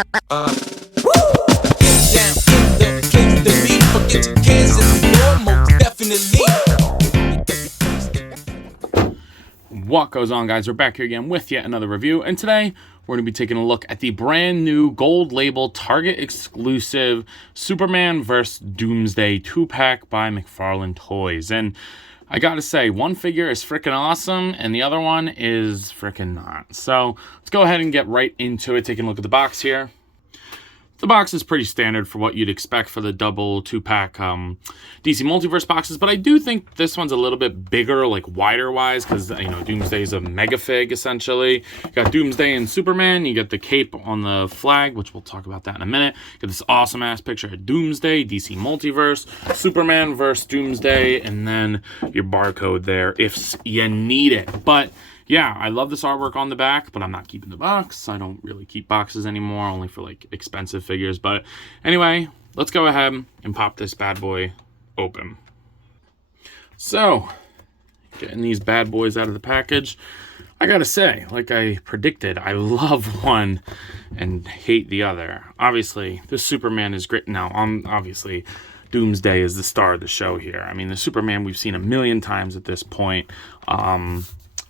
Down in the place to be. Forget your cares in the war, most definitely. What goes on, guys? We're back here again with yet another review, and today we're going to be taking a look at the brand new gold label Target exclusive Superman vs. Doomsday 2-pack by McFarlane Toys. And I gotta say, one figure is freaking awesome and the other one is freaking not. So let's go ahead and get right into it, taking a look at the box here. The box is pretty standard for what you'd expect for the double 2-pack DC Multiverse boxes, but I do think this one's a little bit bigger, like wider wise, because, you know, Doomsday is a mega fig, essentially. You got Doomsday and Superman, you get the cape on the flag, which we'll talk about that in a minute. You got this awesome-ass picture of Doomsday, DC Multiverse, Superman versus Doomsday, and then your barcode there if you need it. But yeah, I love this artwork on the back, but I'm not keeping the box. I don't really keep boxes anymore, only for like expensive figures. But anyway, let's go ahead and pop this bad boy open. So, getting these bad boys out of the package. I gotta say, like I predicted, I love one and hate the other. Obviously, this Superman is great. Now, obviously, Doomsday is the star of the show here. I mean, the Superman we've seen a million times at this point.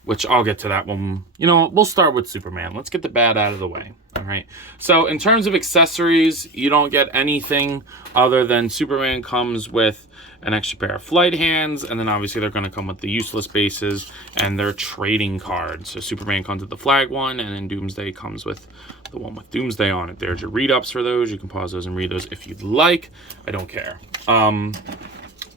Which I'll get to that one. You know, we'll start with Superman. Let's get the bad out of the way. All right. So in terms of accessories, you don't get anything other than Superman comes with an extra pair of flight hands, and then obviously they're going to come with the useless bases and their trading cards. So Superman comes with the flag one, and then Doomsday comes with the one with Doomsday on it. There's your read-ups for those. You can pause those and read those if you'd like. I don't care.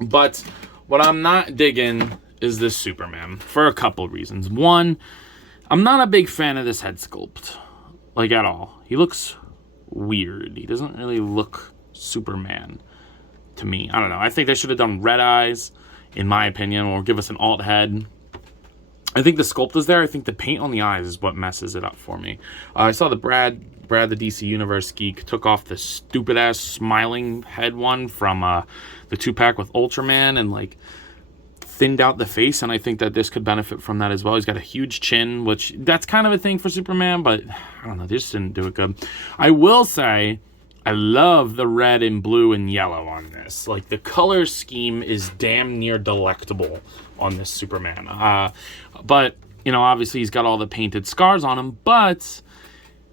But what I'm not digging is this Superman for a couple reasons. One, I'm not a big fan of this head sculpt, like at all. He looks weird. He doesn't really look Superman to me. I don't know. I think they should have done red eyes, in my opinion, or give us an alt head. I think the sculpt is there. I think the paint on the eyes is what messes it up for me. I saw the Brad, the DC Universe geek, took off the stupid ass smiling head one from the 2-pack with Ultraman and like thinned out the face, and I think that this could benefit from that as well. He's got a huge chin, which that's kind of a thing for Superman, but I don't know, they just didn't do it good. I will say I love the red and blue and yellow on this. Like, the color scheme is damn near delectable on this Superman. But, you know, obviously he's got all the painted scars on him, but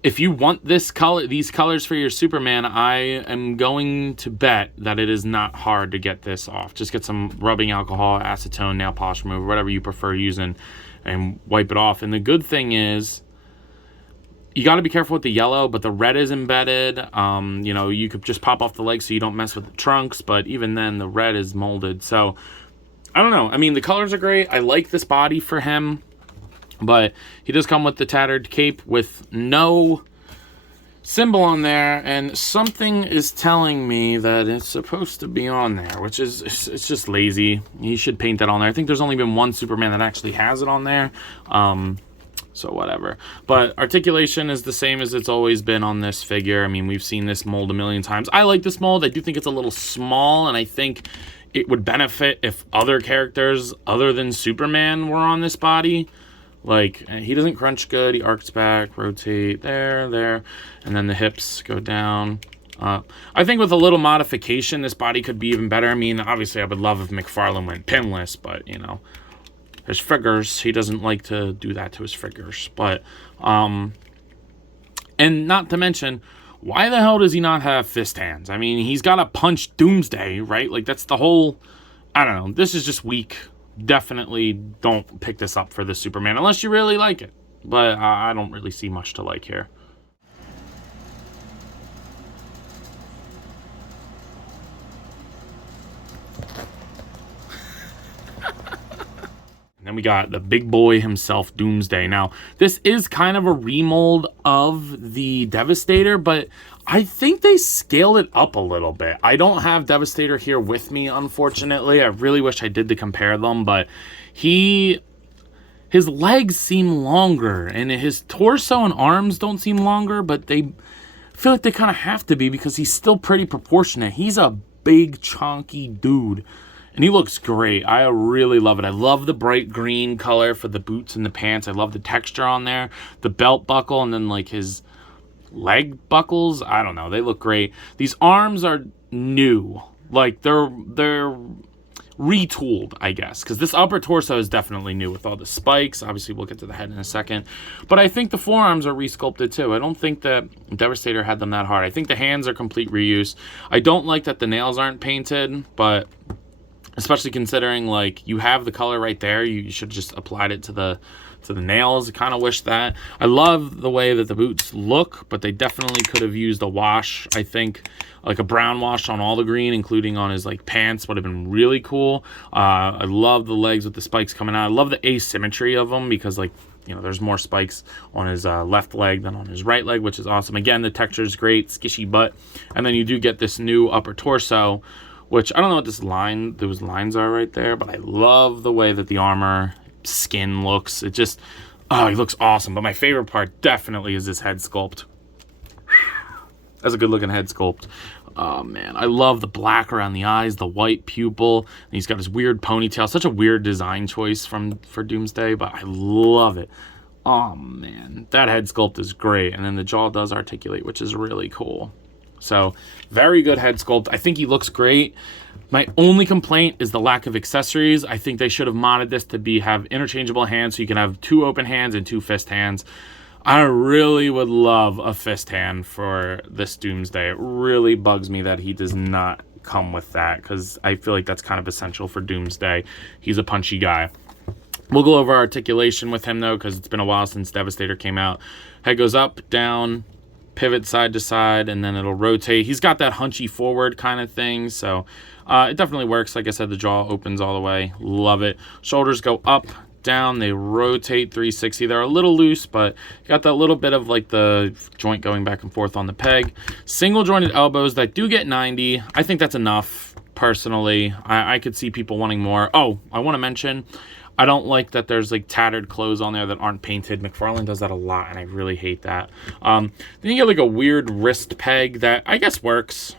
if you want this color, these colors for your Superman, I am going to bet that it is not hard to get this off. Just get some rubbing alcohol, acetone, nail polish remover, whatever you prefer using, and wipe it off. And the good thing is, you got to be careful with the yellow, but the red is embedded. You know, you could just pop off the legs so you don't mess with the trunks, but even then, the red is molded. So, I don't know. I mean, the colors are great. I like this body for him. But he does come with the tattered cape with no symbol on there, and something is telling me that it's supposed to be on there, which is, it's just lazy. He should paint that on there. I think there's only been one Superman that actually has it on there. So whatever. But articulation is the same as it's always been on this figure. I mean, we've seen this mold a million times. I like this mold. I do think it's a little small, and I think it would benefit if other characters other than Superman were on this body. Like, he doesn't crunch good. He arcs back, rotate, there, and then the hips go down, up. I think with a little modification, this body could be even better. I mean, obviously, I would love if McFarlane went pinless, but, you know, his figures, he doesn't like to do that to his figures. But, and not to mention, why the hell does he not have fist hands? I mean, he's got to punch Doomsday, right? Like, that's the whole, I don't know. This is just weak. Definitely don't pick this up for the Superman unless you really like it, but I don't really see much to like here. And then we got the big boy himself, Doomsday. Now, this is kind of a remold of the Devastator, but I think they scaled it up a little bit. I don't have Devastator here with me, unfortunately. I really wish I did to compare them, but his legs seem longer, and his torso and arms don't seem longer, but I feel like they kind of have to be because he's still pretty proportionate. He's a big, chunky dude. And he looks great. I really love it. I love the bright green color for the boots and the pants. I love the texture on there. The belt buckle, and then like his leg buckles. I don't know. They look great. These arms are new. Like, they're retooled, I guess, because this upper torso is definitely new with all the spikes. Obviously, we'll get to the head in a second. But I think the forearms are resculpted, too. I don't think that Devastator had them that hard. I think the hands are complete reuse. I don't like that the nails aren't painted, but especially considering, like, you have the color right there. You should just applied it to the nails. I kind of wish that. I love the way that the boots look, but they definitely could have used a wash. I think like a brown wash on all the green, including on his like pants, would have been really cool. I love the legs with the spikes coming out. I love the asymmetry of them because, like, you know, there's more spikes on his left leg than on his right leg, which is awesome. Again, the texture is great, skishy butt. And then you do get this new upper torso, which I don't know what those lines are right there, but I love the way that the armor skin looks. It just, oh, he looks awesome. But my favorite part definitely is this head sculpt. That's a good looking head sculpt. Oh man, I love the black around the eyes, the white pupil, and he's got his weird ponytail. Such a weird design choice for Doomsday, but I love it. Oh man, that head sculpt is great. And then the jaw does articulate, which is really cool. So very good head sculpt. I think he looks great. My only complaint is the lack of accessories. I think they should have modded this to have interchangeable hands, so you can have 2 open hands and 2 fist hands. I really would love a fist hand for this Doomsday. It really bugs me that he does not come with that, because I feel like that's kind of essential for Doomsday. He's a punchy guy. We'll go over articulation with him, though, because it's been a while since Devastator came out. Head goes up, down, pivot side to side, and then it'll rotate. He's got that hunchy forward kind of thing, so it definitely works. Like I said, the jaw opens all the way. Love it. Shoulders go up, down, they rotate 360. They're a little loose, but you got that little bit of like the joint going back and forth on the peg. Single jointed elbows that do get 90. I think that's enough, personally. I could see people wanting more. Oh, I want to mention, I don't like that there's like tattered clothes on there that aren't painted. McFarlane does that a lot, and I really hate that. Then you get like a weird wrist peg that I guess works.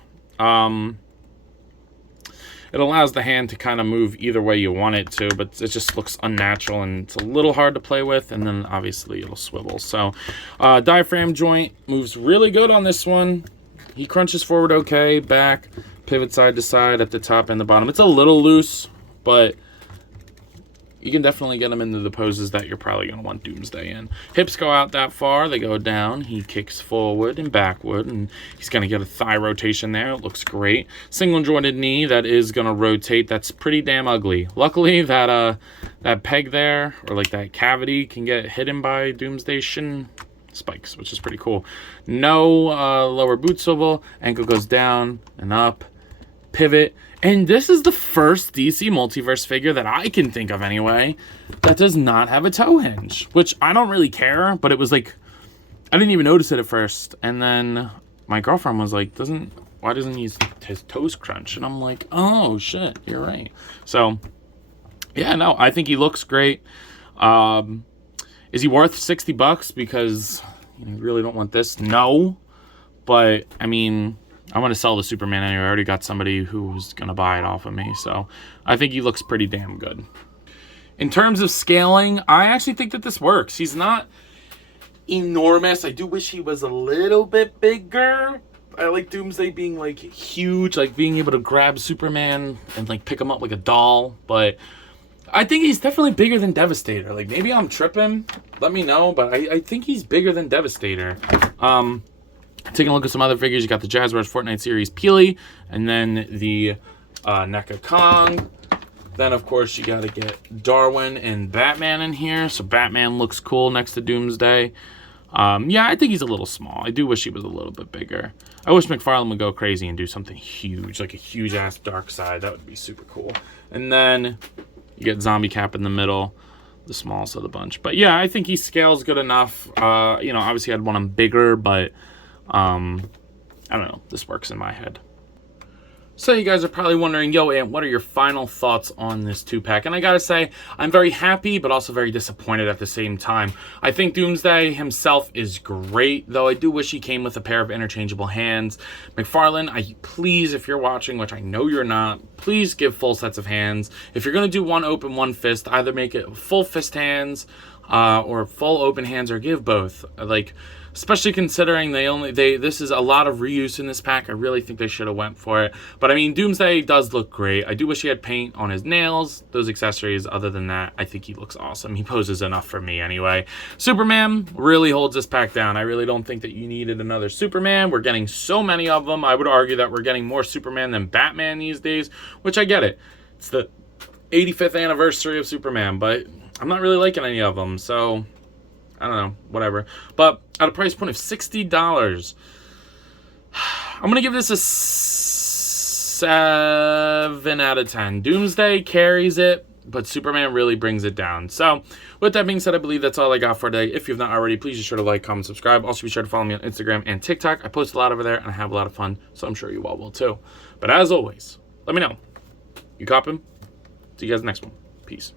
It allows the hand to kind of move either way you want it to, but it just looks unnatural and it's a little hard to play with, and then obviously it'll swivel. So diaphragm joint moves really good on this one. He crunches forward okay, back, pivot side to side at the top and the bottom. It's a little loose, but you can definitely get him into the poses that you're probably going to want Doomsday in. Hips go out that far. They go down. He kicks forward and backward, and he's going to get a thigh rotation there. It looks great. Single jointed knee that is going to rotate. That's pretty damn ugly. Luckily, that peg there, or like that cavity, can get hidden by Doomsday shin spikes, which is pretty cool. No lower boot swivel. Ankle goes down and up. Pivot. And this is the first DC Multiverse figure that I can think of anyway that does not have a toe hinge, which I don't really care, but it was like, I didn't even notice it at first. And then my girlfriend was like, why doesn't his toes crunch? And I'm like, oh shit, you're right. So yeah, no, I think he looks great. Is he worth $60 because you really don't want this? No, but I mean, I want to sell the Superman anyway. I already got somebody who was going to buy it off of me. So I think he looks pretty damn good. In terms of scaling, I actually think that this works. He's not enormous. I do wish he was a little bit bigger. I like Doomsday being like huge, like being able to grab Superman and like pick him up like a doll. But I think he's definitely bigger than Devastator. Like maybe I'm tripping. Let me know. But I think he's bigger than Devastator. Taking a look at some other figures, you got the Jazzwares Fortnite Series Peely, and then the NECA Kong. Then, of course, you got to get Darwin and Batman in here. So Batman looks cool next to Doomsday. Yeah, I think he's a little small. I do wish he was a little bit bigger. I wish McFarlane would go crazy and do something huge, like a huge-ass Darkseid. That would be super cool. And then you get Zombie Cap in the middle, the smallest of the bunch. But yeah, I think he scales good enough. You know, obviously I'd want him bigger, but I don't know. This works in my head. So you guys are probably wondering, yo, Ant, what are your final thoughts on this 2-pack? And I gotta say, I'm very happy, but also very disappointed at the same time. I think Doomsday himself is great, though I do wish he came with a pair of interchangeable hands. McFarlane, please, if you're watching, which I know you're not, please give full sets of hands. If you're gonna do one open, one fist, either make it full fist hands, or full open hands, or give both. Like, especially considering this is a lot of reuse in this pack. I really think they should have went for it. But I mean, Doomsday does look great. I do wish he had paint on his nails, those accessories. Other than that, I think he looks awesome. He poses enough for me anyway. Superman really holds this pack down. I really don't think that you needed another Superman. We're getting so many of them. I would argue that we're getting more Superman than Batman these days, which I get it. It's the 85th anniversary of Superman, but I'm not really liking any of them, so I don't know, whatever. But at a price point of $60, I'm going to give this a 7 out of 10. Doomsday carries it, but Superman really brings it down. So with that being said, I believe that's all I got for today. If you've not already, please be sure to like, comment, subscribe. Also be sure to follow me on Instagram and TikTok. I post a lot over there, and I have a lot of fun, so I'm sure you all will too. But as always, let me know. You cop him? See you guys next one. Peace.